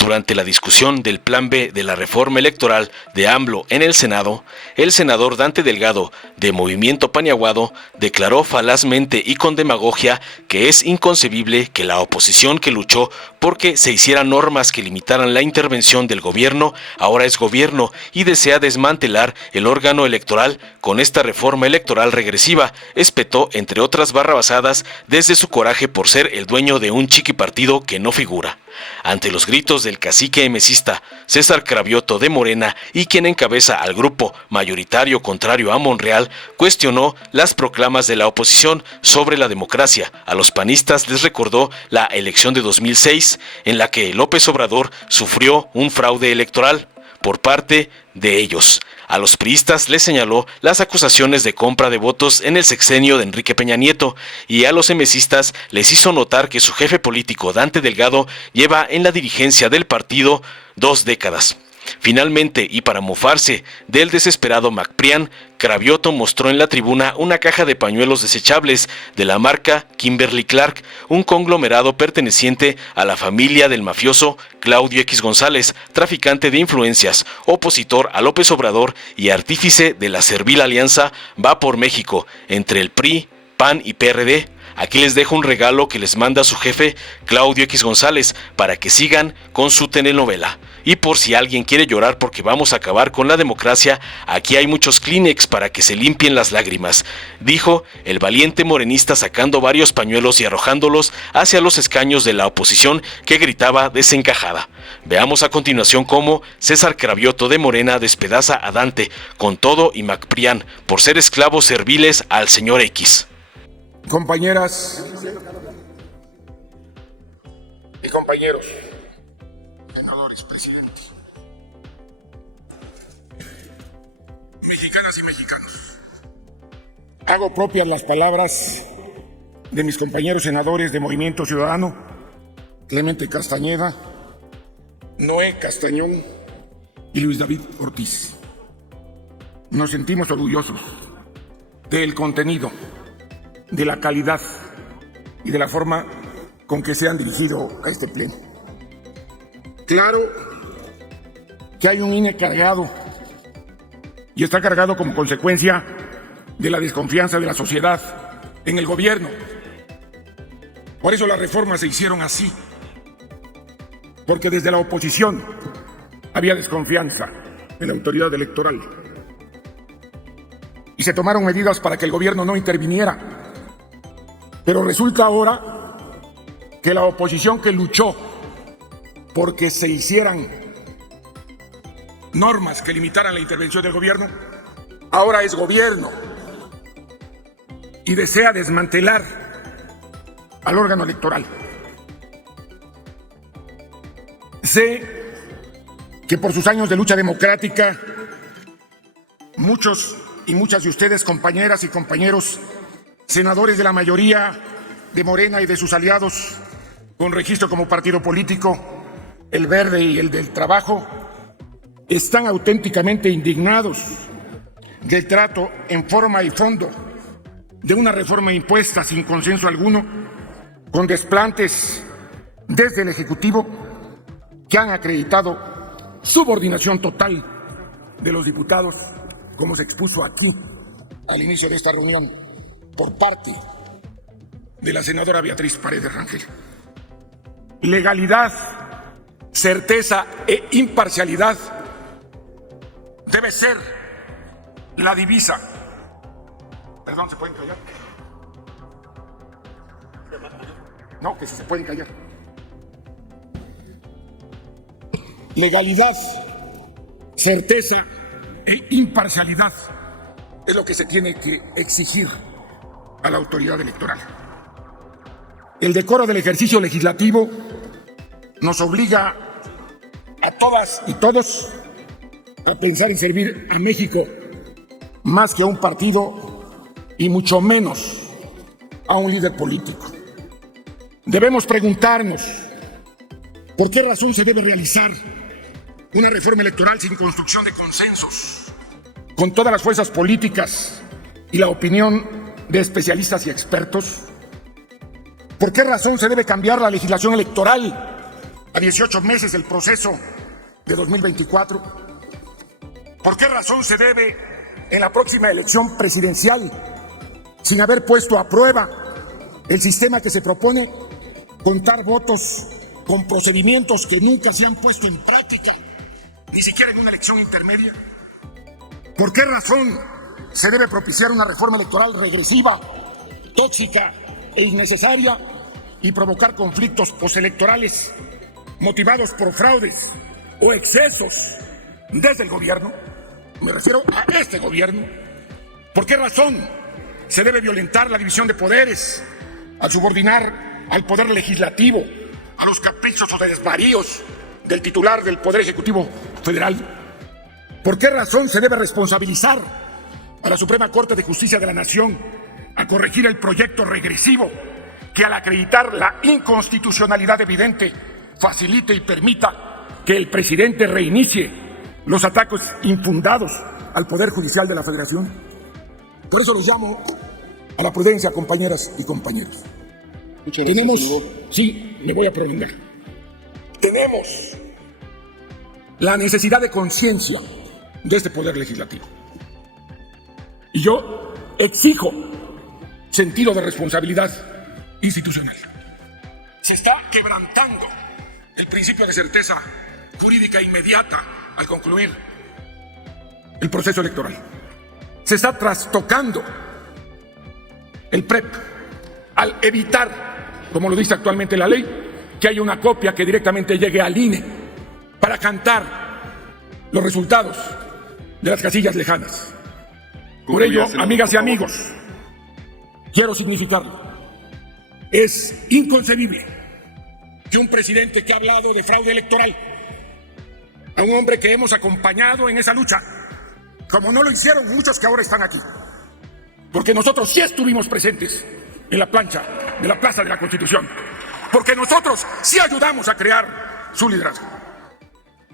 Durante la discusión del Plan B de la reforma electoral de AMLO en el Senado, el senador Dante Delgado, de Movimiento Paniaguado, declaró falazmente y con demagogia que es inconcebible que la oposición que luchó porque se hicieran normas que limitaran la intervención del gobierno, ahora es gobierno y desea desmantelar el órgano electoral con esta reforma electoral regresiva, espetó, entre otras barrabasadas, desde su coraje por ser el dueño de un chiquipartido que no figura. Ante los gritos del cacique emesista César Cravioto de Morena y quien encabeza al grupo mayoritario contrario a Monreal, cuestionó las proclamas de la oposición sobre la democracia. A los panistas les recordó la elección de 2006, en la que López Obrador sufrió un fraude electoral por parte de ellos. A los priistas les señaló las acusaciones de compra de votos en el sexenio de Enrique Peña Nieto y a los emesistas les hizo notar que su jefe político Dante Delgado lleva en la dirigencia del partido 2 décadas. Finalmente, y para mofarse del desesperado MacPrián, Cravioto mostró en la tribuna una caja de pañuelos desechables de la marca Kimberly-Clark, un conglomerado perteneciente a la familia del mafioso Claudio X González, traficante de influencias, opositor a López Obrador y artífice de la servil alianza Va por México entre el PRI, PAN y PRD. Aquí les dejo un regalo que les manda su jefe Claudio X González para que sigan con su telenovela. Y por si alguien quiere llorar porque vamos a acabar con la democracia, aquí hay muchos Kleenex para que se limpien las lágrimas, dijo el valiente morenista sacando varios pañuelos y arrojándolos hacia los escaños de la oposición que gritaba desencajada. Veamos a continuación cómo César Cravioto de Morena despedaza a Dante con todo y MacPrián por ser esclavos serviles al señor X. Compañeras y compañeros, senadores, presidente, mexicanas y mexicanos, hago propias las palabras de mis compañeros senadores de Movimiento Ciudadano, Clemente Castañeda, Noé Castañón y Luis David Ortiz. Nos sentimos orgullosos del contenido, de la calidad y de la forma con que se han dirigido a este pleno. Claro que hay un INE cargado y está cargado como consecuencia de la desconfianza de la sociedad en el gobierno. Por eso las reformas se hicieron así, porque desde la oposición había desconfianza en la autoridad electoral y se tomaron medidas para que el gobierno no interviniera. Pero resulta ahora que la oposición que luchó porque se hicieran normas que limitaran la intervención del gobierno, ahora es gobierno y desea desmantelar al órgano electoral. Sé que por sus años de lucha democrática, muchos y muchas de ustedes, compañeras y compañeros, senadores de la mayoría de Morena y de sus aliados con registro como partido político, el Verde y el del Trabajo, están auténticamente indignados del trato en forma y fondo de una reforma impuesta sin consenso alguno, con desplantes desde el Ejecutivo que han acreditado subordinación total de los diputados, como se expuso aquí al inicio de esta reunión, por parte de la senadora Beatriz Paredes Rangel. Legalidad, certeza e imparcialidad debe ser la divisa. Perdón, ¿se pueden callar? No, que se pueden callar. Legalidad, certeza e imparcialidad es lo que se tiene que exigir a la autoridad electoral. El decoro del ejercicio legislativo nos obliga a todas y todos a pensar en servir a México más que a un partido y mucho menos a un líder político. Debemos preguntarnos por qué razón se debe realizar una reforma electoral sin construcción de consensos, con todas las fuerzas políticas y la opinión de especialistas y expertos. ¿Por qué razón se debe cambiar la legislación electoral a 18 meses del proceso de 2024? ¿Por qué razón se debe en la próxima elección presidencial, sin haber puesto a prueba el sistema que se propone, contar votos con procedimientos que nunca se han puesto en práctica, ni siquiera en una elección intermedia? ¿Por qué razón se debe propiciar una reforma electoral regresiva, tóxica e innecesaria y provocar conflictos postelectorales motivados por fraudes o excesos desde el gobierno? Me refiero a este gobierno. ¿Por qué razón se debe violentar la división de poderes al subordinar al poder legislativo a los caprichos o desvaríos del titular del Poder Ejecutivo Federal? ¿Por qué razón se debe responsabilizar a la Suprema Corte de Justicia de la Nación a corregir el proyecto regresivo que, al acreditar la inconstitucionalidad evidente, facilite y permita que el presidente reinicie los ataques infundados al Poder Judicial de la Federación? Por eso los llamo a la prudencia, compañeras y compañeros. Muchas gracias, Tenemos, senador. sí, me voy a prolongar. Tenemos la necesidad de conciencia de este Poder Legislativo. Y yo exijo sentido de responsabilidad institucional. Se está quebrantando el principio de certeza jurídica inmediata al concluir el proceso electoral. Se está trastocando el PREP al evitar, como lo dice actualmente la ley, que haya una copia que directamente llegue al INE para cantar los resultados de las casillas lejanas. Por ello, amigas y amigos, quiero significarlo. Es inconcebible que un presidente que ha hablado de fraude electoral, a un hombre que hemos acompañado en esa lucha, como no lo hicieron muchos que ahora están aquí, porque nosotros sí estuvimos presentes en la plancha de la Plaza de la Constitución, porque nosotros sí ayudamos a crear su liderazgo.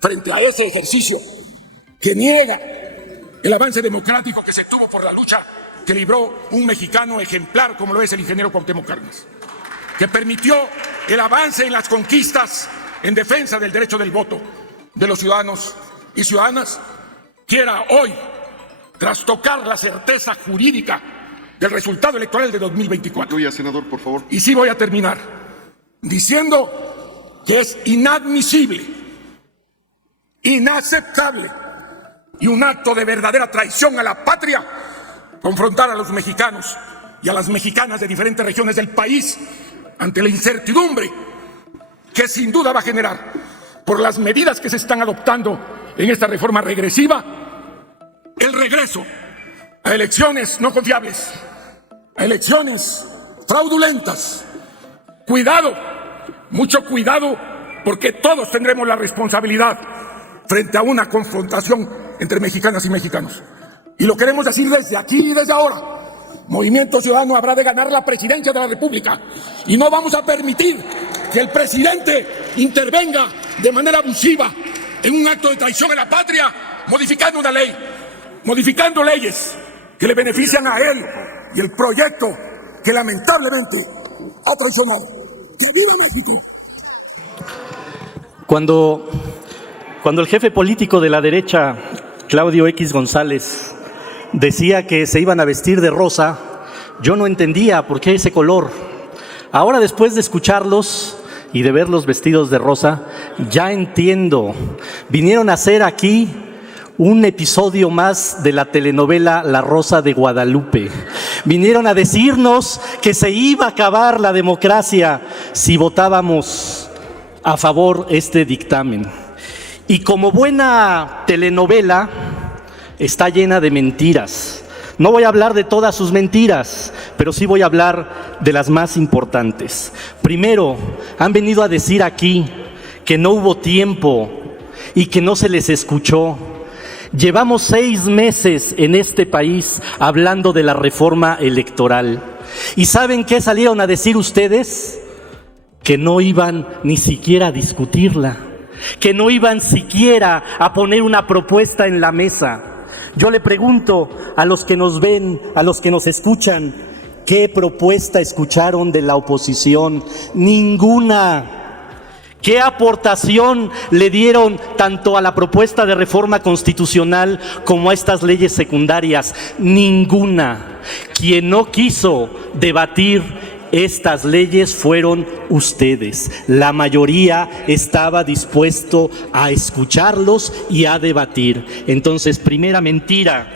Frente a ese ejercicio que niega el avance democrático que se tuvo por la lucha que libró un mexicano ejemplar como lo es el ingeniero Cuauhtémoc Cárdenas, que permitió el avance en las conquistas en defensa del derecho del voto de los ciudadanos y ciudadanas, quiera hoy trastocar la certeza jurídica del resultado electoral de 2024. Concluya, senador, por favor. Y sí voy a terminar diciendo que es inadmisible, inaceptable y un acto de verdadera traición a la patria confrontar a los mexicanos y a las mexicanas de diferentes regiones del país ante la incertidumbre que sin duda va a generar, por las medidas que se están adoptando en esta reforma regresiva, el regreso a elecciones no confiables, a elecciones fraudulentas. Cuidado, mucho cuidado, porque todos tendremos la responsabilidad frente a una confrontación entre mexicanas y mexicanos. Y lo queremos decir desde aquí y desde ahora. Movimiento Ciudadano habrá de ganar la presidencia de la República y no vamos a permitir que el presidente intervenga de manera abusiva en un acto de traición a la patria, modificando una ley, modificando leyes que le benefician a él y el proyecto que lamentablemente ha traicionado. ¡Que viva México! Cuando el jefe político de la derecha, Claudio X González, decía que se iban a vestir de rosa, yo no entendía por qué ese color. Ahora, después de escucharlos y de verlos vestidos de rosa, ya entiendo. Vinieron a hacer aquí un episodio más de la telenovela La Rosa de Guadalupe. Vinieron a decirnos que se iba a acabar la democracia si votábamos a favor este dictamen. Y como buena telenovela, está llena de mentiras. No voy a hablar de todas sus mentiras, pero sí voy a hablar de las más importantes. Primero, han venido a decir aquí que no hubo tiempo y que no se les escuchó. Llevamos 6 meses en este país hablando de la reforma electoral. ¿Y saben qué salieron a decir ustedes? Que no iban ni siquiera a discutirla, que no iban siquiera a poner una propuesta en la mesa. Yo le pregunto a los que nos ven, a los que nos escuchan, ¿qué propuesta escucharon de la oposición? Ninguna. ¿Qué aportación le dieron tanto a la propuesta de reforma constitucional como a estas leyes secundarias? Ninguna. Quien no quiso debatir estas leyes fueron ustedes. La mayoría estaba dispuesto a escucharlos y a debatir. Entonces, primera mentira,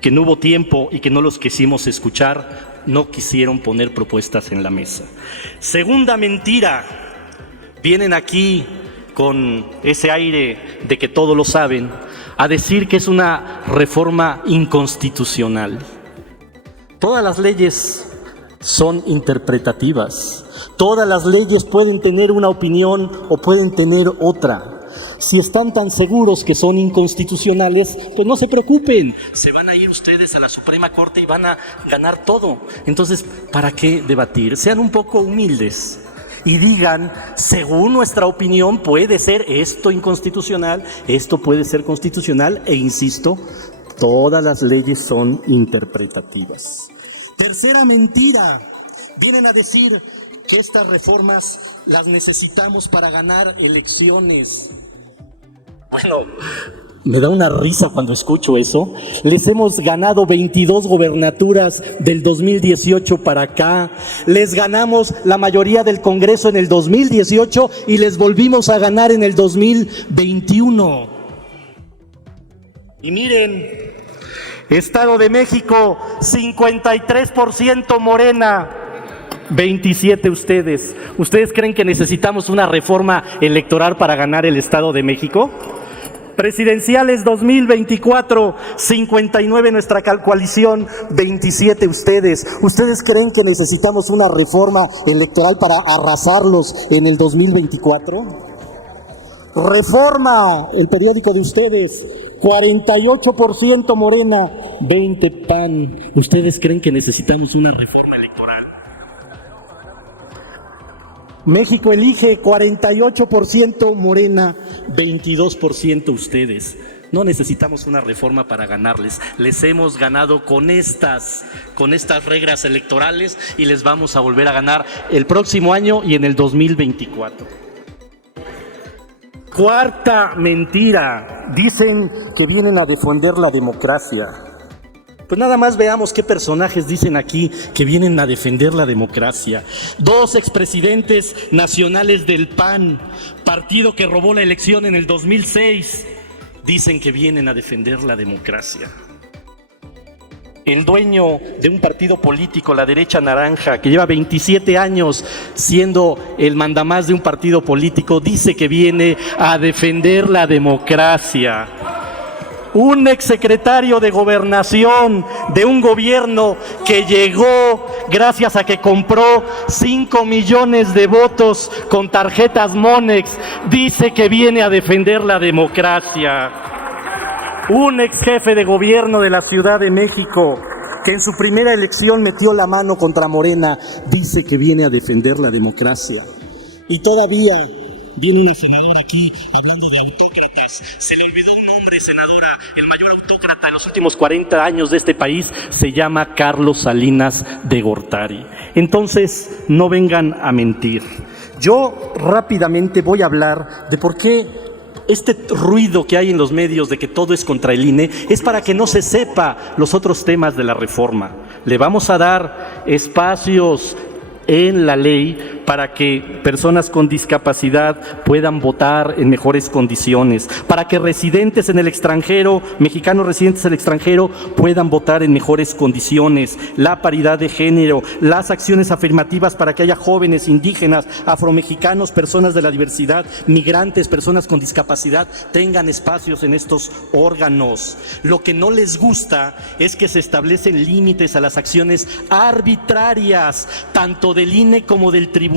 que no hubo tiempo y que no los quisimos escuchar, no quisieron poner propuestas en la mesa. Segunda mentira, vienen aquí con ese aire de que todo lo saben, a decir que es una reforma inconstitucional. Todas las leyes son interpretativas. Todas las leyes pueden tener una opinión o pueden tener otra. Si están tan seguros que son inconstitucionales, pues no se preocupen. Se van a ir ustedes a la Suprema Corte y van a ganar todo. Entonces, ¿para qué debatir? Sean un poco humildes y digan, según nuestra opinión puede ser esto inconstitucional, esto puede ser constitucional, e insisto, todas las leyes son interpretativas. Tercera mentira, vienen a decir que estas reformas las necesitamos para ganar elecciones. Bueno, me da una risa cuando escucho eso. Les hemos ganado 22 gobernaturas del 2018 para acá. Les ganamos la mayoría del Congreso en el 2018 y les volvimos a ganar en el 2021. Y miren, Estado de México, 53% Morena, 27 ustedes. ¿Ustedes creen que necesitamos una reforma electoral para ganar el Estado de México? Presidenciales 2024, 59 nuestra coalición, 27 ustedes. ¿Ustedes creen que necesitamos una reforma electoral para arrasarlos en el 2024? Reforma, el periódico de ustedes, 48% Morena, 20 PAN. ¿Ustedes creen que necesitamos una reforma electoral? México elige, 48% Morena, 22% ustedes. No necesitamos una reforma para ganarles. Les hemos ganado con estas reglas electorales y les vamos a volver a ganar el próximo año y en el 2024. Cuarta mentira, dicen que vienen a defender la democracia. Pues nada más veamos qué personajes dicen aquí que vienen a defender la democracia. 2 expresidentes nacionales del PAN, partido que robó la elección en el 2006, dicen que vienen a defender la democracia. El dueño de un partido político, la derecha naranja, que lleva 27 años siendo el mandamás de un partido político, dice que viene a defender la democracia. Un exsecretario de Gobernación de un gobierno que llegó gracias a que compró 5 millones de votos con tarjetas Monex, dice que viene a defender la democracia. Un ex jefe de gobierno de la Ciudad de México que en su primera elección metió la mano contra Morena, dice que viene a defender la democracia. Y todavía viene una senadora aquí hablando de autócratas. Se le olvidó un nombre, senadora. El mayor autócrata en los últimos 40 años de este país se llama Carlos Salinas de Gortari. Entonces, no vengan a mentir. Yo rápidamente voy a hablar de por qué este ruido que hay en los medios de que todo es contra el INE es para que no se sepa los otros temas de la reforma. Le vamos a dar espacios en la ley para que personas con discapacidad puedan votar en mejores condiciones, para que residentes en el extranjero, mexicanos residentes en el extranjero, puedan votar en mejores condiciones, la paridad de género, las acciones afirmativas para que haya jóvenes, indígenas, afromexicanos, personas de la diversidad, migrantes, personas con discapacidad, tengan espacios en estos órganos. Lo que no les gusta es que se establecen límites a las acciones arbitrarias, tanto del INE como del Tribunal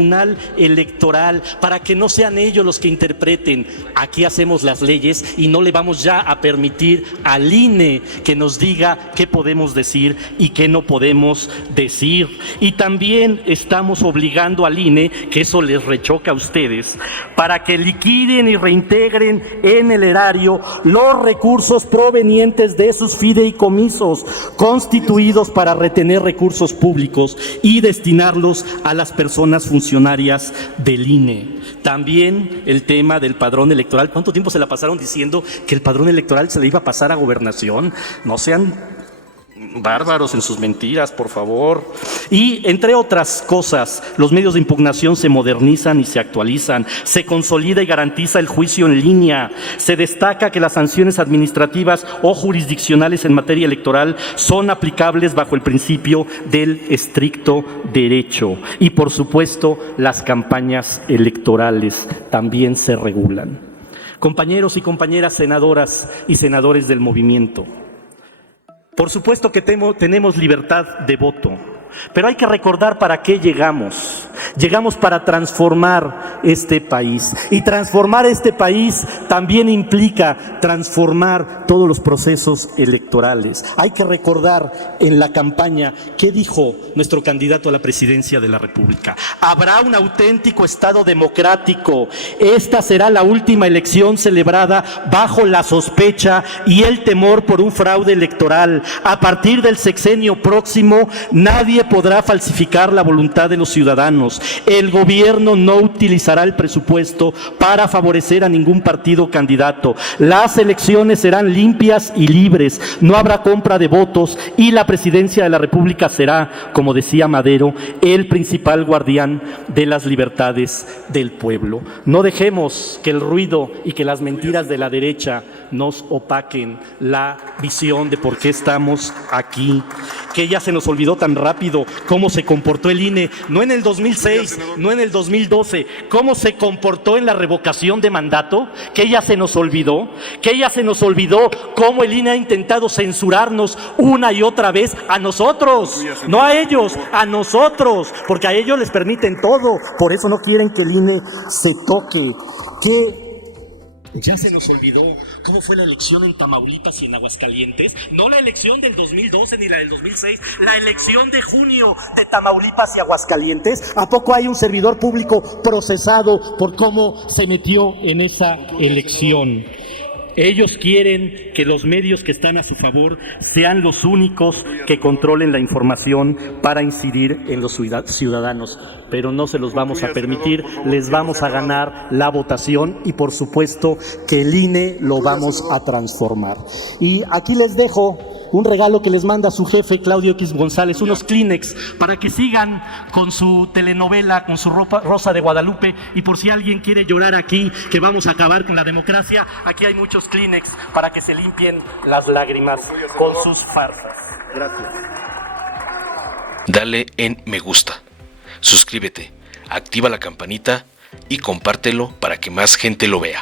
Electoral, para que no sean ellos los que interpreten. Aquí hacemos las leyes y no le vamos ya a permitir al INE que nos diga qué podemos decir y qué no podemos decir. Y también estamos obligando al INE, que eso les rechoca a ustedes, para que liquiden y reintegren en el erario los recursos provenientes de sus fideicomisos constituidos para retener recursos públicos y destinarlos a las personas funcionarias funcionarias del INE. También el tema del padrón electoral. ¿Cuánto tiempo se la pasaron diciendo que el padrón electoral se le iba a pasar a Gobernación? No sean bárbaros en sus mentiras, por favor. Y entre otras cosas, los medios de impugnación se modernizan y se actualizan, se consolida y garantiza el juicio en línea, se destaca que las sanciones administrativas o jurisdiccionales en materia electoral son aplicables bajo el principio del estricto derecho, y por supuesto las campañas electorales también se regulan. Compañeros y compañeras senadoras y senadores del movimiento, por supuesto que tenemos libertad de voto, pero hay que recordar para qué llegamos. Llegamos para transformar este país. Y transformar este país también implica transformar todos los procesos electorales. Hay que recordar en la campaña qué dijo nuestro candidato a la presidencia de la República. Habrá un auténtico Estado democrático. Esta será la última elección celebrada bajo la sospecha y el temor por un fraude electoral. A partir del sexenio próximo, nadie podrá falsificar la voluntad de los ciudadanos. El gobierno no utilizará el presupuesto para favorecer a ningún partido candidato. Las elecciones serán limpias y libres. No habrá compra de votos y la presidencia de la República será, como decía Madero, el principal guardián de las libertades del pueblo. No dejemos que el ruido y que las mentiras de la derecha nos opaquen la visión de por qué estamos aquí. Que ya se nos olvidó tan rápido cómo se comportó el INE, no en el 2006, no en el 2012, cómo se comportó en la revocación de mandato, que ya se nos olvidó, cómo el INE ha intentado censurarnos una y otra vez a nosotros, no a ellos, a nosotros, porque a ellos les permiten todo, por eso no quieren que el INE se toque. Ya se nos olvidó cómo fue la elección en Tamaulipas y en Aguascalientes. No la elección del 2012 ni la del 2006, la elección de junio de Tamaulipas y Aguascalientes. ¿A poco hay un servidor público procesado por cómo se metió en esa elección? Ellos quieren que los medios que están a su favor sean los únicos que controlen la información para incidir en los ciudadanos, pero no se los vamos a permitir, les vamos a ganar la votación y por supuesto que el INE lo vamos a transformar. Y aquí les dejo un regalo que les manda su jefe, Claudio X González, unos Kleenex para que sigan con su telenovela, con su Rosa de Guadalupe, y por si alguien quiere llorar aquí, que vamos a acabar con la democracia, aquí hay muchos Kleenex para que se limpien las lágrimas con sus farsas. Gracias. Dale en me gusta, suscríbete, activa la campanita y compártelo para que más gente lo vea.